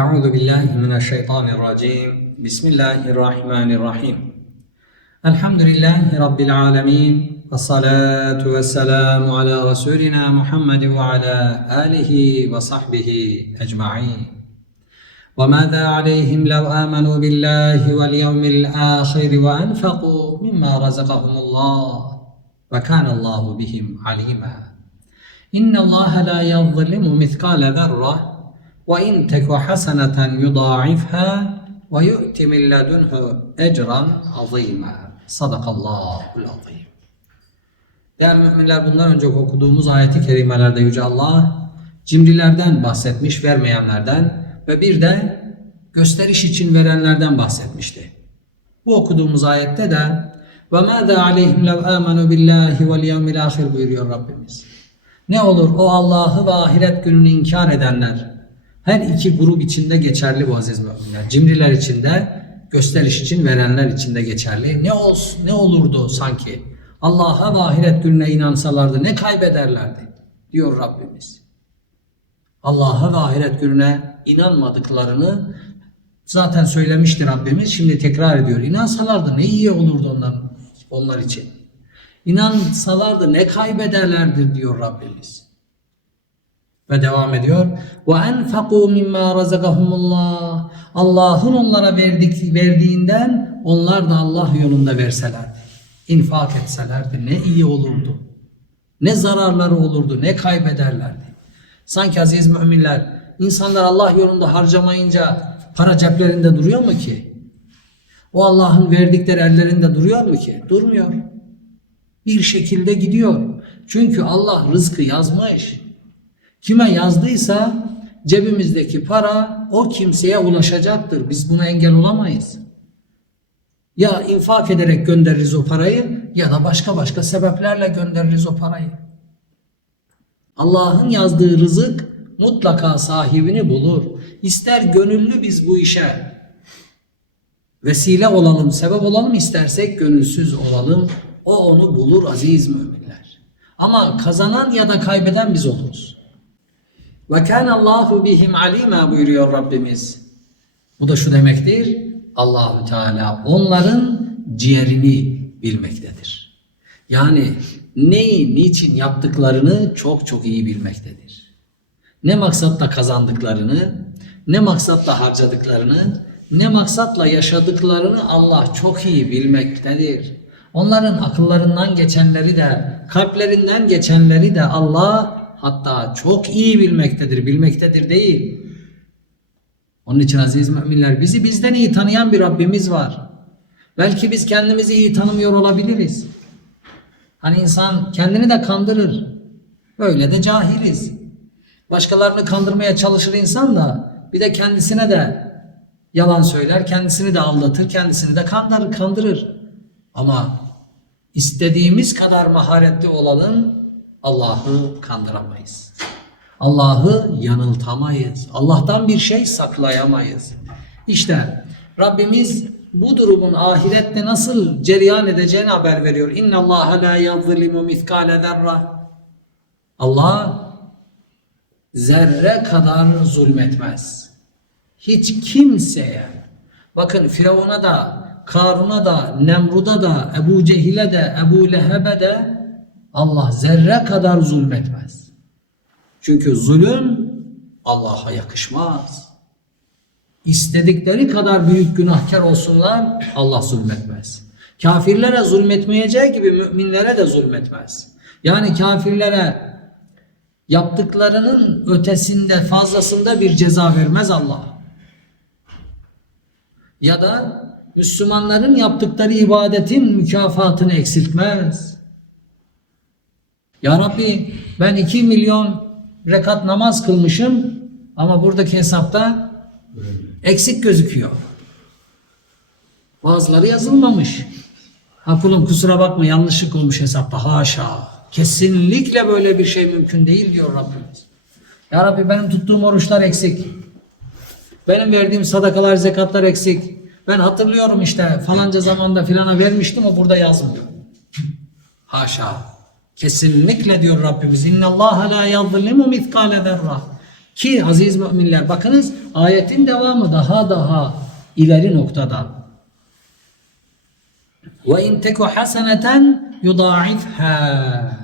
أعوذ بالله من الشيطان الرجيم. بسم الله الرحمن الرحيم. الحمد لله رب العالمين والصلاة والسلام على رسولنا محمد وعلى آله وصحبه أجمعين. وماذا عليهم لو آمنوا بالله واليوم الآخر وأنفقوا مما رزقهم الله وكان الله بهم عليما. إن الله لا يظلم مثقال ذرة وإن تك حسنة يضاعفها ويؤت من لدنه أجرا عظيما صدق الله العظيم Değerli müminler bundan önce okuduğumuz ayeti kerimelerde Yüce Allah cimrilerden bahsetmiş, vermeyenlerden ve bir de gösteriş için verenlerden bahsetmişti. Bu okuduğumuz ayette de ve mâzâ aleyhim lev âmenû billâhi vel yevmil âhir buyuruyor Rabbimiz. Ne olur o Allah'ı ve ahiret gününü inkar edenler her iki grup içinde geçerli bu aziz müminler. Cimriler içinde, gösteriş için verenler içinde geçerli. Ne olsun, ne olurdu sanki Allah'a ve ahiret gününe inansalardı ne kaybederlerdi diyor Rabbimiz. Allah'a ve ahiret gününe inanmadıklarını zaten söylemişti Rabbimiz. Şimdi tekrar ediyor. İnansalardı ne iyi olurdu onlar, onlar için. İnansalardı ne kaybederlerdir diyor Rabbimiz. Ve devam ediyor. Ve enfaqu mimma razakahumullah. Allah'ın onlara verdik, verdiğinden onlar da Allah yolunda verselerdi. infak etselerdi ne iyi olurdu. Ne zararları olurdu, ne kaybederlerdi. Sanki aziz müminler, insanlar Allah yolunda harcamayınca para ceplerinde duruyor mu ki? O Allah'ın verdikleri ellerinde duruyor mu ki? Durmuyor. Bir şekilde gidiyor. Çünkü Allah rızkı yazmış. Kime yazdıysa cebimizdeki para o kimseye ulaşacaktır. Biz buna engel olamayız. Ya infak ederek göndeririz o parayı ya da başka başka sebeplerle göndeririz o parayı. Allah'ın yazdığı rızık mutlaka sahibini bulur. İster gönüllü biz bu işe vesile olalım, sebep olalım istersek gönülsüz olalım. O onu bulur aziz müminler. Ama kazanan ya da kaybeden biz oluruz. Ve kana Allahu bihim alima buyuruyor Rabbimiz. Bu da şu demektir. Allahu Teala onların ciğerini bilmektedir. Yani neyi niçin yaptıklarını çok çok iyi bilmektedir. Ne maksatla kazandıklarını, ne maksatla harcadıklarını, ne maksatla yaşadıklarını Allah çok iyi bilmektedir. Onların akıllarından geçenleri de, kalplerinden geçenleri de Allah hatta çok iyi bilmektedir, bilmektedir değil. Onun için aziz müminler bizi bizden iyi tanıyan bir Rabbimiz var. Belki biz kendimizi iyi tanımıyor olabiliriz. Hani insan kendini de kandırır. Böyle de cahiliz. Başkalarını kandırmaya çalışır insan da bir de kendisine de yalan söyler, kendisini de aldatır, kendisini de kandırır, kandırır. Ama istediğimiz kadar maharetli olalım Allah'ı kandıramayız. Allah'ı yanıltamayız. Allah'tan bir şey saklayamayız. İşte Rabbimiz bu durumun ahirette nasıl cereyan edeceğini haber veriyor. İnna Allah la yazlimu miskale zerra. Allah zerre kadar zulmetmez. Hiç kimseye. Bakın Firavun'a da, Karun'a da, Nemrud'a da, Ebu Cehil'e de, Ebu Leheb'e de Allah zerre kadar zulmetmez. Çünkü zulüm Allah'a yakışmaz. İstedikleri kadar büyük günahkar olsunlar Allah zulmetmez. Kafirlere zulmetmeyeceği gibi müminlere de zulmetmez. Yani kafirlere yaptıklarının ötesinde fazlasında bir ceza vermez Allah. Ya da Müslümanların yaptıkları ibadetin mükafatını eksiltmez. Ya Rabbi ben 2 milyon rekat namaz kılmışım ama buradaki hesapta eksik gözüküyor. Bazıları yazılmamış. Ha kulum kusura bakma yanlışlık olmuş hesapta. Haşa. Kesinlikle böyle bir şey mümkün değil diyor Rabbimiz. Ya Rabbi benim tuttuğum oruçlar eksik. Benim verdiğim sadakalar, zekatlar eksik. Ben hatırlıyorum işte falanca zamanda filana vermiştim o burada yazmıyor. Haşa. Kesinlikle diyor Rabbimiz. İnna Allah la yazlimu miskale zerra. Ki aziz müminler bakınız ayetin devamı daha daha ileri noktada. Ve in teku haseneten yudaifha.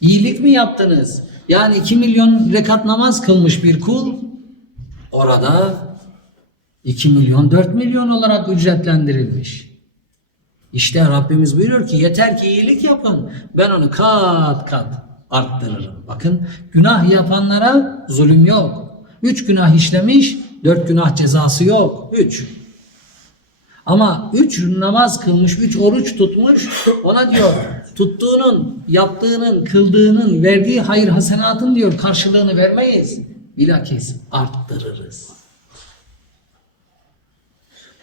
İyilik mi yaptınız? Yani 2 milyon rekat namaz kılmış bir kul orada 2 milyon 4 milyon olarak ücretlendirilmiş. İşte Rabbimiz buyuruyor ki yeter ki iyilik yapın. Ben onu kat kat arttırırım. Bakın günah yapanlara zulüm yok. Üç günah işlemiş, dört günah cezası yok. Üç. Ama üç namaz kılmış, üç oruç tutmuş, ona diyor tuttuğunun, yaptığının, kıldığının, verdiği hayır hasenatın diyor karşılığını vermeyiz. Bilakis arttırırız.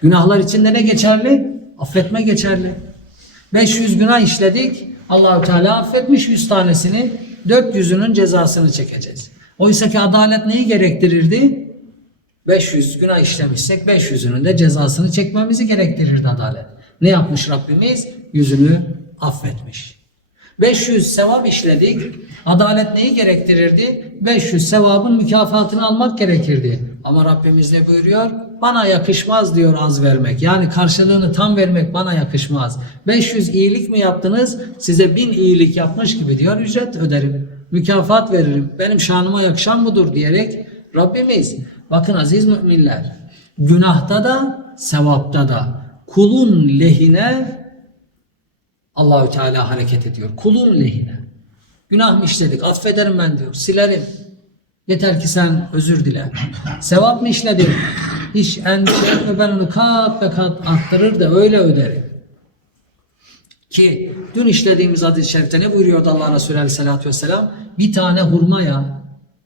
Günahlar içinde ne geçerli? Affetme geçerli. 500 günah işledik. Allahü Teala affetmiş 100 tanesini. 400'ünün cezasını çekeceğiz. Oysa ki adalet neyi gerektirirdi? 500 günah işlemişsek 500'ünün de cezasını çekmemizi gerektirirdi adalet. Ne yapmış Rabbimiz? Yüzünü affetmiş. 500 sevap işledik. Adalet neyi gerektirirdi? 500 sevabın mükafatını almak gerekirdi. Ama Rabbimiz ne buyuruyor? Bana yakışmaz diyor az vermek. Yani karşılığını tam vermek bana yakışmaz. 500 iyilik mi yaptınız? Size 1000 iyilik yapmış gibi diyor. Ücret öderim. Mükafat veririm. Benim şanıma yakışan budur diyerek Rabbimiz bakın aziz müminler günahta da sevapta da kulun lehine Allahü Teala hareket ediyor. Kulun lehine. Günah mı işledik? Affederim ben diyor. Silerim. Yeter ki sen özür dile. Sevap mı işledim? Hiç endişe etme ben onu kat ve kat arttırır da öyle öderim. Ki dün işlediğimiz hadis-i şerifte ne buyuruyordu Allah Resulü Aleyhisselatü Vesselam? Bir tane hurmaya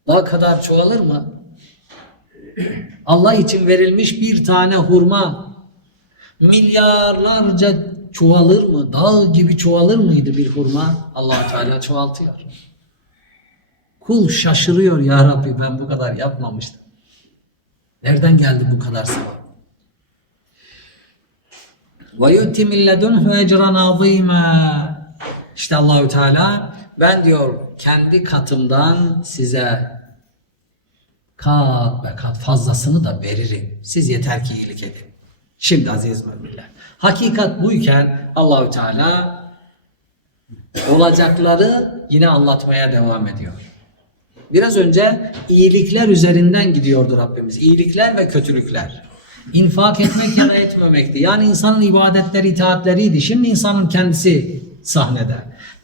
daha kadar çoğalır mı? Allah için verilmiş bir tane hurma milyarlarca çoğalır mı? Dağ gibi çoğalır mıydı bir hurma? allah Teala çoğaltıyor. Kul şaşırıyor ya Rabbi ben bu kadar yapmamıştım. Nereden geldi bu kadar sevap? Ve yu'ti ledunhu ecran azîmâ. İşte Allahü Teala ben diyor kendi katımdan size kat ve kat fazlasını da veririm. Siz yeter ki iyilik edin. Şimdi aziz müminler. Hakikat buyken Allahü Teala olacakları yine anlatmaya devam ediyor. Biraz önce iyilikler üzerinden gidiyordu Rabbimiz. İyilikler ve kötülükler. İnfak etmek ya da etmemekti. Yani insanın ibadetleri, itaatleriydi. Şimdi insanın kendisi sahnede.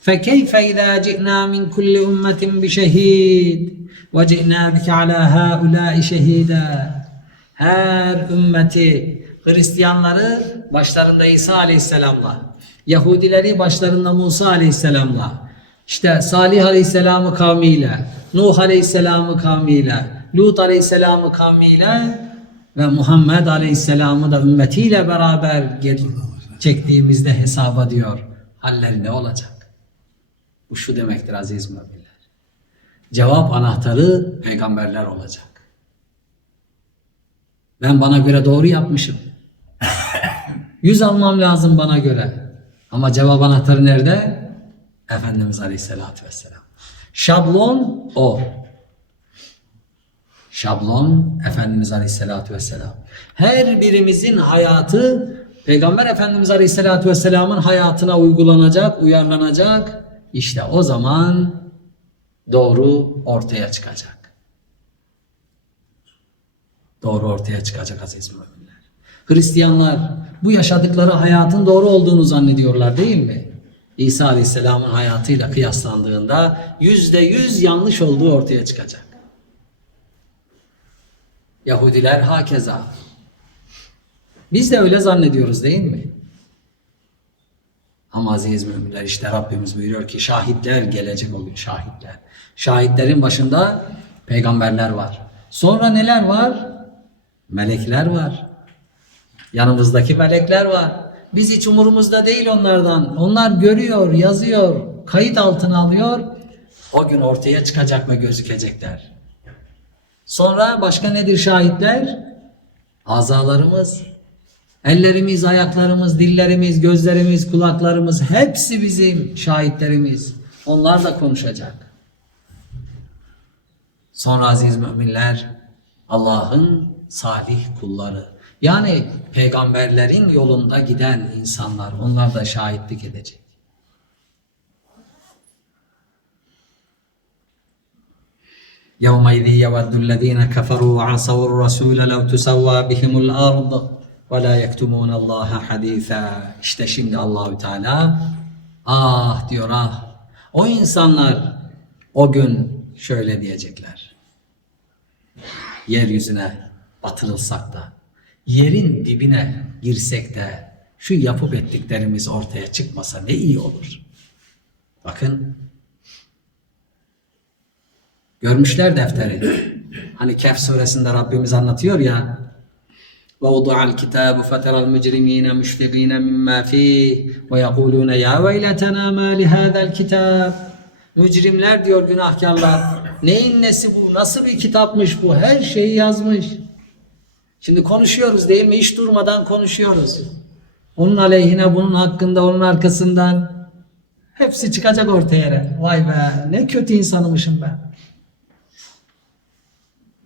فَكَيْفَ اِذَا جِئْنَا مِنْ كُلِّ اُمَّةٍ بِشَهِيدٍ وَجِئْنَا بِكَ عَلَى هَؤُلَاءِ شَهِيدًا Her ümmeti, Hristiyanları başlarında İsa Aleyhisselam'la, Yahudileri başlarında Musa Aleyhisselam'la, işte Salih Aleyhisselam'ı kavmiyle, Nuh Aleyhisselam'ı kavmiyle, Lut Aleyhisselam'ı kavmiyle ve Muhammed Aleyhisselam'ı da ümmetiyle beraber çektiğimizde hesaba diyor. Halleri ne olacak? Bu şu demektir aziz müminler. Cevap anahtarı peygamberler olacak. Ben bana göre doğru yapmışım. Yüz almam lazım bana göre. Ama cevap anahtarı nerede? Efendimiz Aleyhisselatü Vesselam. Şablon o. Şablon Efendimiz Aleyhisselatü Vesselam. Her birimizin hayatı Peygamber Efendimiz Aleyhisselatü Vesselam'ın hayatına uygulanacak, uyarlanacak. İşte o zaman doğru ortaya çıkacak. Doğru ortaya çıkacak aziz müminler. Hristiyanlar bu yaşadıkları hayatın doğru olduğunu zannediyorlar değil mi? İsa Aleyhisselam'ın hayatıyla kıyaslandığında yüzde yüz yanlış olduğu ortaya çıkacak. Yahudiler hakeza. Biz de öyle zannediyoruz değil mi? Ama aziz müminler işte Rabbimiz buyuruyor ki şahitler gelecek o gün şahitler. Şahitlerin başında peygamberler var. Sonra neler var? Melekler var. Yanımızdaki melekler var. Biz hiç umurumuzda değil onlardan. Onlar görüyor, yazıyor, kayıt altına alıyor. O gün ortaya çıkacak ve gözükecekler. Sonra başka nedir şahitler? Azalarımız, ellerimiz, ayaklarımız, dillerimiz, gözlerimiz, kulaklarımız hepsi bizim şahitlerimiz. Onlar da konuşacak. Sonra aziz müminler Allah'ın salih kulları yani peygamberlerin yolunda giden insanlar onlar da şahitlik edecek. يومئذ يود الذين كفروا وعصوا الرسول لو تسوى بهم الأرض ولا يكتمون الله حديثا İşte şimdi Allahü Teala ah diyor ah o insanlar o gün şöyle diyecekler yeryüzüne batırılsak da yerin dibine girsek de şu yapıp ettiklerimiz ortaya çıkmasa ne iyi olur. Bakın Görmüşler defteri. Hani Kehf suresinde Rabbimiz anlatıyor ya. وَوُضُعَ الْكِتَابُ فَتَرَى الْمُجْرِمِينَ مُشْفِقِينَ مِمَّا فِيهِ وَيَقُولُونَ يَا وَيْلَتَنَا مَا لِهَذَا الْكِتَابِ Mücrimler diyor günahkarlar. Neyin nesi bu? Nasıl bir kitapmış bu? Her şeyi yazmış. Şimdi konuşuyoruz değil mi? Hiç durmadan konuşuyoruz. Onun aleyhine, bunun hakkında, onun arkasından. Hepsi çıkacak ortaya. Vay be ne kötü insanmışım ben.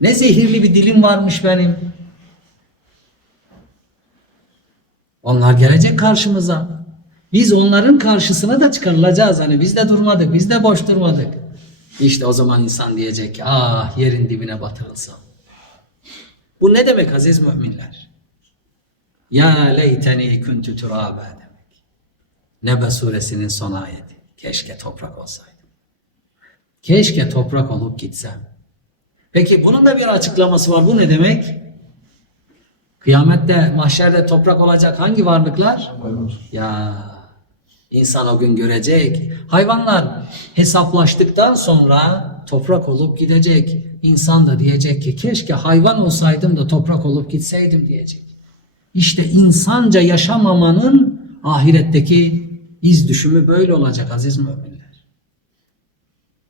Ne zehirli bir dilim varmış benim. Onlar gelecek karşımıza. Biz onların karşısına da çıkarılacağız. Hani biz de durmadık, biz de boş durmadık. İşte o zaman insan diyecek ki ah yerin dibine batırılsam. Bu ne demek aziz müminler? Ya leyteni kuntu turaba demek. Nebe suresinin son ayeti. Keşke toprak olsaydım. Keşke toprak olup gitsem. Peki bunun da bir açıklaması var. Bu ne demek? Kıyamette, mahşerde toprak olacak hangi varlıklar? Ya insan o gün görecek. Hayvanlar hesaplaştıktan sonra toprak olup gidecek. İnsan da diyecek ki keşke hayvan olsaydım da toprak olup gitseydim diyecek. İşte insanca yaşamamanın ahiretteki iz düşümü böyle olacak aziz müminler.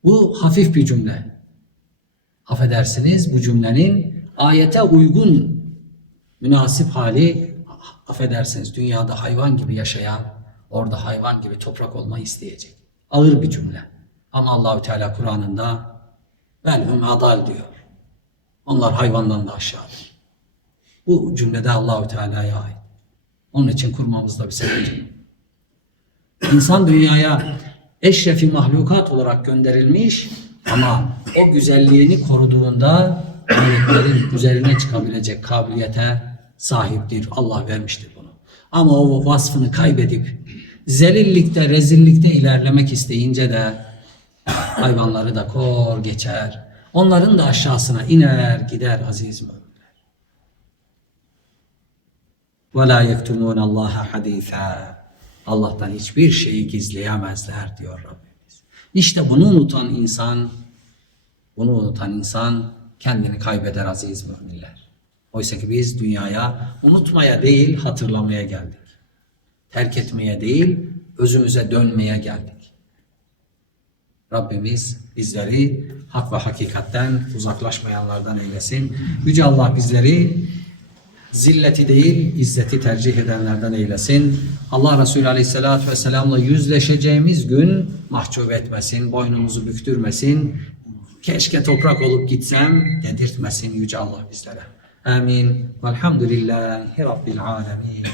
Bu hafif bir cümle. Affedersiniz bu cümlenin ayete uygun münasip hali affedersiniz dünyada hayvan gibi yaşayan orada hayvan gibi toprak olmayı isteyecek. Ağır bir cümle. Ama Allahü Teala Kur'an'ında velhum adal diyor. Onlar hayvandan da aşağıdır. Bu cümlede Allahü Teala'ya ait. Onun için kurmamızda bir yok. İnsan dünyaya eşrefi mahlukat olarak gönderilmiş ama o güzelliğini koruduğunda meleklerin üzerine çıkabilecek kabiliyete sahiptir. Allah vermiştir bunu. Ama o vasfını kaybedip zelillikte, rezillikte ilerlemek isteyince de hayvanları da kor geçer. Onların da aşağısına iner gider aziz müminler. وَلَا يَكْتُمُونَ اللّٰهَ حَد۪يثًا Allah'tan hiçbir şeyi gizleyemezler diyor Rabbimiz. İşte bunu unutan insan, bunu unutan insan kendini kaybeder aziz müminler. Oysa ki biz dünyaya unutmaya değil hatırlamaya geldik. Terk etmeye değil özümüze dönmeye geldik. Rabbimiz bizleri hak ve hakikatten uzaklaşmayanlardan eylesin. Yüce Allah bizleri zilleti değil izzeti tercih edenlerden eylesin. Allah Resulü Aleyhisselatü Vesselam'la yüzleşeceğimiz gün mahcup etmesin, boynumuzu büktürmesin. Keşke toprak olup gitsem dedirtmesin Yüce Allah bizlere. Amin. Velhamdülillahi Rabbil Alemin.